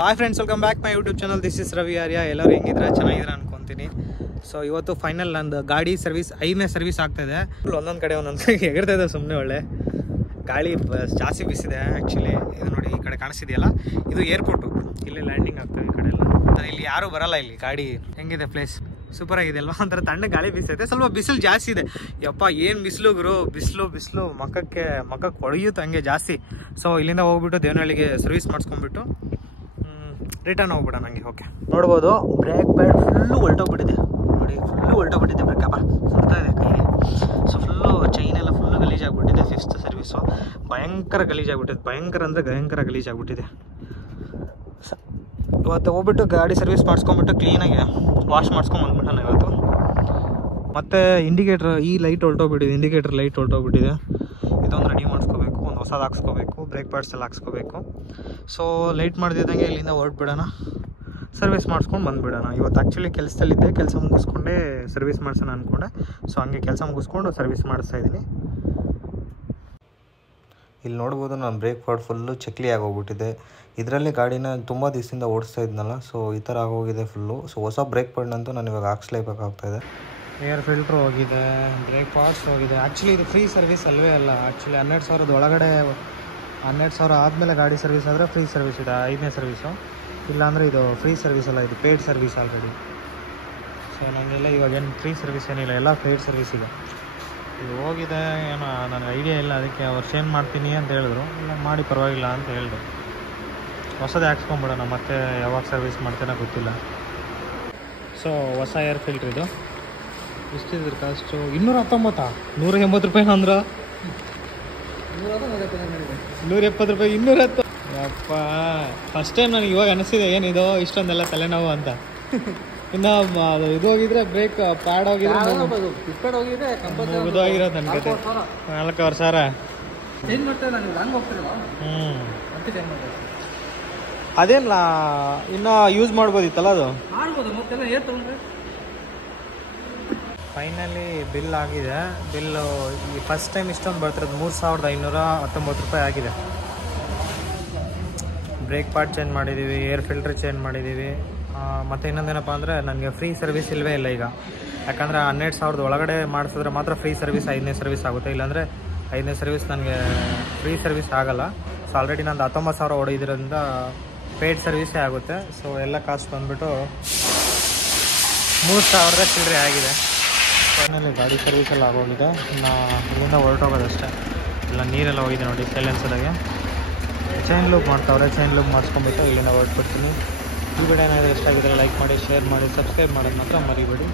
Hi friends, welcome back my YouTube channel. This is Ravi Arya. ಎಲ್ಲರೂ ಹೆಂಗಿದ್ರೆ ಚೆನ್ನಾಗಿದ್ರೆ ಅನ್ಕೊತೀನಿ. ಸೊ ಇವತ್ತು ಫೈನಲ್ ನಂದು ಗಾಡಿ ಸರ್ವಿಸ್ 5ನೇ ಸರ್ವಿಸ್ ಆಗ್ತಾಯಿದೆ. ಒಂದೊಂದು ಕಡೆ ಎಗರ್ತಾ ಇದೆ ಸುಮ್ಮನೆ. ಒಳ್ಳೆ ಗಾಳಿ ಜಾಸ್ತಿ ಬಿಸಿದೆ ಆ್ಯಕ್ಚುಲಿ. ಇದು ನೋಡಿ, ಈ ಕಡೆ ಕಾಣಿಸ್ತಿದೆಯಲ್ಲ, ಇದು ಏರ್ಪೋರ್ಟು. ಇಲ್ಲಿ ಲ್ಯಾಂಡಿಂಗ್ ಆಗ್ತದೆ ಈ ಕಡೆ ಎಲ್ಲ. ಇಲ್ಲಿ ಯಾರೂ ಬರಲ್ಲ. ಇಲ್ಲಿ ಗಾಡಿ ಹೆಂಗಿದೆ ಪ್ಲೇಸ್ ಸೂಪರ್ ಆಗಿದೆ ಅಲ್ವಾ? ಒಂಥರ ತಣ್ಣ ಗಾಳಿ ಬೀಸೈತೆ. ಸ್ವಲ್ಪ ಬಿಸಿಲು ಜಾಸ್ತಿ ಇದೆ. ಯಪ್ಪ ಏನು ಬಿಸಿಲು ಗುರು, ಬಿಸಿಲು ಮಕ್ಕಕ್ಕೆ ಹೊಳೆಯುತ್ತೆ ಹಂಗೆ ಜಾಸ್ತಿ. ಸೊ ಇಲ್ಲಿಂದ ಹೋಗ್ಬಿಟ್ಟು ದೇವನಹಳ್ಳಿಗೆ ಸರ್ವಿಸ್ ಮಾಡಿಸ್ಕೊಂಡ್ಬಿಟ್ಟು ರಿಟರ್ನ್ ಹೋಗ್ಬಿಡ ನನಗೆ. ಓಕೆ, ನೋಡ್ಬೋದು ಬ್ರೇಕ್ ಪ್ಯಾಡ್ ಫುಲ್ಲು ಹೊಲ್ಟೋಗ್ಬಿಟ್ಟಿದೆ ನೋಡಿ. ಫುಲ್ಲು ಹೊಲ್ಟೋಗ್ಬಿಟ್ಟಿದೆ ಬ್ರೇಕಪ್ಪ, ಸುಡ್ತಾ ಇದೆ ಕೈಗೆ. ಸೊ ಫುಲ್ಲು ಚೈನ್ ಎಲ್ಲ ಫುಲ್ಲು ಗಲೀಜಾಗ್ಬಿಟ್ಟಿದೆ. 5th ಸರ್ವಿಸು ಭಯಂಕರ ಗಲೀಜಾಗ್ಬಿಟ್ಟಿದೆ. ಭಯಂಕರ ಅಂದರೆ ಭಯಂಕರ ಗಲೀಜಾಗ್ಬಿಟ್ಟಿದೆ. ಇವತ್ತು ಹೋಗ್ಬಿಟ್ಟು ಗಾಡಿ ಸರ್ವಿಸ್ ಮಾಡಿಸ್ಕೊಂಬಿಟ್ಟು ಕ್ಲೀನಾಗಿ ವಾಶ್ ಮಾಡಿಸ್ಕೊಂಬಂದ್ಬಿಟ್ಟಣ ಇವತ್ತು. ಮತ್ತು ಇಂಡಿಕೇಟ್ರ್ ಈ ಲೈಟ್ ಹೊಲ್ಟೋಗ್ಬಿಟ್ಟಿದೆ. ಇಂಡಿಕೇಟ್ರ್ ಲೈಟ್ ಹೊಲ್ಟೋಗ್ಬಿಟ್ಟಿದೆ. ಇದೊಂದು ರೆಡಿ ಮಾಡಿಸ್ಕೋಬೇಕು, ಒಂದು ಹೊಸದು ಹಾಕ್ಸ್ಕೋಬೇಕು, ಬ್ರೇಕ್ ಪ್ಯಾಡ್ಸ್ ಎಲ್ಲ ಹಾಕ್ಸ್ಕೋಬೇಕು. ಸೊ ಲೈಟ್ ಮಾಡ್ದಿದ್ದಂಗೆ ಇಲ್ಲಿಂದ ಹೊರಟ್ಬಿಡೋಣ, ಸರ್ವಿಸ್ ಮಾಡಿಸ್ಕೊಂಡು ಬಂದುಬಿಡೋಣ. ಇವತ್ತು ಆ್ಯಕ್ಚುಲಿ ಕೆಲಸದಲ್ಲಿದ್ದೆ, ಕೆಲಸ ಮುಗಿಸ್ಕೊಂಡೇ ಸರ್ವಿಸ್ ಮಾಡಿಸೋಣ ಅಂದ್ಕೊಂಡೆ. ಸೊ ಹಂಗೆ ಕೆಲಸ ಮುಗಿಸ್ಕೊಂಡು ಸರ್ವಿಸ್ ಮಾಡಿಸ್ತಾಯಿದ್ದೀನಿ. ಇಲ್ಲಿ ನೋಡ್ಬೋದು, ನಾನು ಬ್ರೇಕ್ ಪ್ಯಾಡ್ ಫುಲ್ಲು ಚಕ್ಲಿ ಆಗೋಗ್ಬಿಟ್ಟಿದೆ. ಇದರಲ್ಲಿ ಗಾಡಿನ ತುಂಬ ದಿವಸದಿಂದ ಓಡಿಸ್ತಾ ಇದ್ನಲ್ಲ, ಸೊ ಈ ಥರ ಆಗೋಗಿದೆ ಫುಲ್ಲು. ಸೊ ಹೊಸ ಬ್ರೇಕ್ ಪ್ಯಾಡ್ನಂತೂ ನಾನು ಇವಾಗ ಹಾಕ್ಸ್ಲೇಬೇಕಾಗ್ತಾಯಿದೆ. ಏರ್ ಫಿಲ್ಟ್ರ್ ಹೋಗಿದೆ, ಬ್ರೇಕ್ ಪಾರ್ಟ್ಸ್ ಹೋಗಿದೆ. ಆ್ಯಕ್ಚುಲಿ ಇದು ಫ್ರೀ ಸರ್ವಿಸ್ ಅಲ್ವೇ ಅಲ್ಲ. ಆ್ಯಕ್ಚುಲಿ 12,000 ಒಳಗಡೆ, 12,000 ಆದಮೇಲೆ ಗಾಡಿ ಸರ್ವಿಸ್ ಆದರೆ ಫ್ರೀ ಸರ್ವಿಸ್ ಇದೆ 5ನೇ ಸರ್ವಿಸು. ಇಲ್ಲಾಂದರೆ ಇದು ಫ್ರೀ ಸರ್ವಿಸ್ ಅಲ್ಲ, ಇದು ಪೇಯ್ಡ್ ಸರ್ವಿಸ್ ಆಲ್ರೆಡಿ. ಸೊ ನನಗೆಲ್ಲ ಇವಾಗ ಏನು ಫ್ರೀ ಸರ್ವಿಸ್ ಏನಿಲ್ಲ, ಎಲ್ಲ ಪೇಯ್ಡ್ ಸರ್ವಿಸ್ ಇದೆ. ಇದು ಹೋಗಿದೆ ಏನೋ ನನಗೆ ಐಡಿಯಾ ಇಲ್ಲ. ಅದಕ್ಕೆ ಅವ್ರು ಚೇಂಜ್ ಮಾಡ್ತೀನಿ ಅಂತ ಹೇಳಿದ್ರು. ಇಲ್ಲ ಮಾಡಿ ಪರವಾಗಿಲ್ಲ ಅಂತ ಹೇಳಿದ್ರು. ಹೊಸದೇ ಹಾಕ್ಸ್ಕೊಂಬಿಡೋಣ, ಮತ್ತೆ ಯಾವಾಗ ಸರ್ವಿಸ್ ಮಾಡ್ತೇನೋ ಗೊತ್ತಿಲ್ಲ. ಸೊ ಹೊಸ ಏರ್ ಫಿಲ್ಟ್ರ್ ಇದು. ಎಷ್ಟಿದ್ರ ಕಾಸ್ಟು? 219, 180 ರೂಪಾಯಿ ಅಂದ್ರೆ 170 ರೂಪಾಯಿ, 210. ಯಪ್ಪ, ಫಸ್ಟ್ ಟೈಮ್ ನನಗೆ ಇವಾಗ ಅನಿಸಿದೆ ಏನಿದು ಇಷ್ಟೊಂದೆಲ್ಲ ತಲೆನೋವು ಅಂತ. ಇನ್ನು ಅದು ಇದು ಹೋಗಿದ್ರೆ, ಬ್ರೇಕ್ ಪ್ಯಾಡ್ ಹೋಗಿದ್ರೆ ಮುಗಿದೋಗಿರೋದು ನನ್ನ ಕತೆ. 4,000. ಅದೇನಲ್ಲ ಇನ್ನು ಯೂಸ್ ಮಾಡ್ಬೋದಿತ್ತಲ್ಲ ಅದು. ಫೈನಲಿ ಬಿಲ್ ಆಗಿದೆ. ಬಿಲ್ಲು ಈ ಫಸ್ಟ್ ಟೈಮ್ ಇಷ್ಟೊಂದು ಬರ್ತಿರೋದು 3,519 ರೂಪಾಯಿ ಆಗಿದೆ. ಬ್ರೇಕ್ ಪಾರ್ಟ್ ಚೇಂಜ್ ಮಾಡಿದ್ದೀವಿ, ಏರ್ ಫಿಲ್ಟ್ರ್ ಚೇಂಜ್ ಮಾಡಿದ್ದೀವಿ. ಮತ್ತು ಇನ್ನೊಂದೇನಪ್ಪ ಅಂದರೆ ನನಗೆ ಫ್ರೀ ಸರ್ವಿಸ್ ಇಲ್ಲವೇ ಇಲ್ಲ ಈಗ. ಯಾಕಂದರೆ 12,000 ಒಳಗಡೆ ಮಾಡಿಸಿದ್ರೆ ಮಾತ್ರ ಫ್ರೀ ಸರ್ವಿಸ್ 5ನೇ ಸರ್ವಿಸ್ ಆಗುತ್ತೆ. ಇಲ್ಲಾಂದರೆ 5ನೇ ಸರ್ವಿಸ್ ನನಗೆ ಫ್ರೀ ಸರ್ವಿಸ್ ಆಗೋಲ್ಲ. ಸೊ ಆಲ್ರೆಡಿ ನಂದು 19,000 ಹೊಡೆಯೋದ್ರಿಂದ ಪೇಯ್ಡ್ ಸರ್ವಿಸೇ ಆಗುತ್ತೆ. ಸೊ ಎಲ್ಲ ಕಾಸ್ಟ್ ಬಂದುಬಿಟ್ಟು 3,000 ಚಿಲ್ಲರೆ ಆಗಿದೆ. ಫೈನಲಿ ಗಾಡಿ ಸರ್ವಿಸೆಲ್ಲ ಆಗೋಗಿದೆ. ಇನ್ನು ಇಲ್ಲಿಂದ ಹೊರಟೋಗೋದಷ್ಟೇ. ಇಲ್ಲ ನೀರೆಲ್ಲ ಹೋಗಿದೆ ನೋಡಿ ಸೈಲೆನ್ಸರ್ಗೆ. ಚೈನ್ ಲೂಪ್ ಮಾಡ್ತಾವ್ರೆ. ಚೈನ್ ಲೂಪ್ ಮಾಡಿಸ್ಕೊಂಡ್ಬಿಟ್ಟು ಇಲ್ಲಿಂದ ಹೊರಟ್ಬಿಡ್ತೀನಿ. ಈ ವಿಡಿಯೋ ಏನಾದರೂ ಇಷ್ಟ ಆಗಿದ್ರೆ ಲೈಕ್ ಮಾಡಿ, ಶೇರ್ ಮಾಡಿ, ಸಬ್ಸ್ಕ್ರೈಬ್ ಮಾಡೋದು ಮಾತ್ರ ಮರಿಬೇಡಿ.